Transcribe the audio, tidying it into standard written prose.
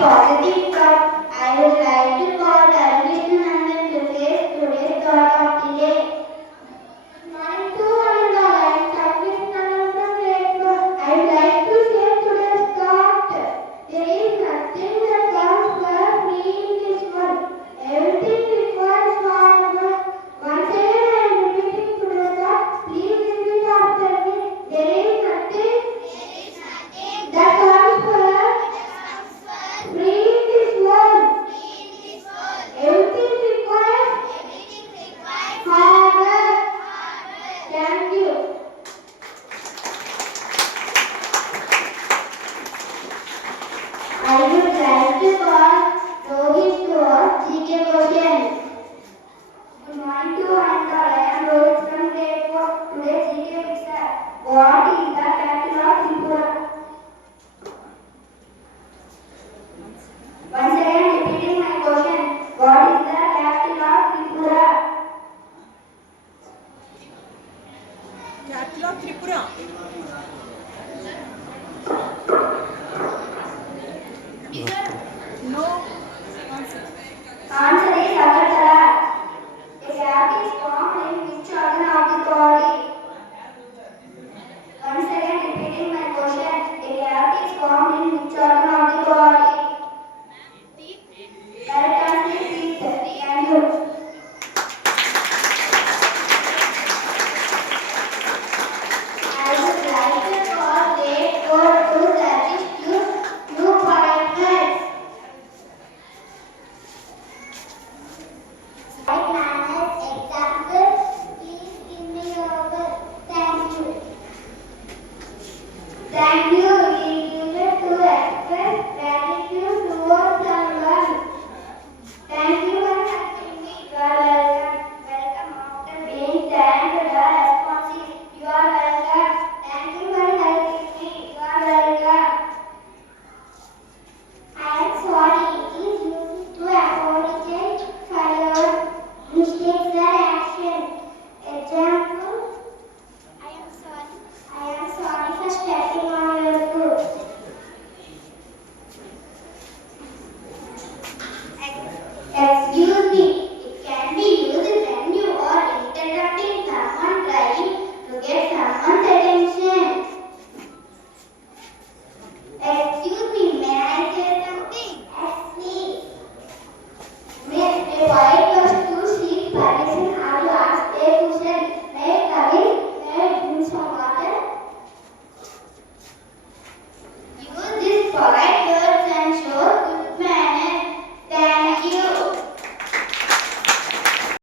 positive thought. I would like to call Arvind Nandan to face today's thought of the day. Good morning to one and all. I am Arvind Nandan from grade 4. I would like to share today's thought. There is nothing that comes for free in this world. Everything requires hard work. Once again I am repeating today's thought. Please repeat after me. There is nothing that comes for free in this world. Everything requires hard work. Thank you. I would like to call Rohit to ask GK question. Good morning to one and all. I am Rohit from grade 4. Today GK is what is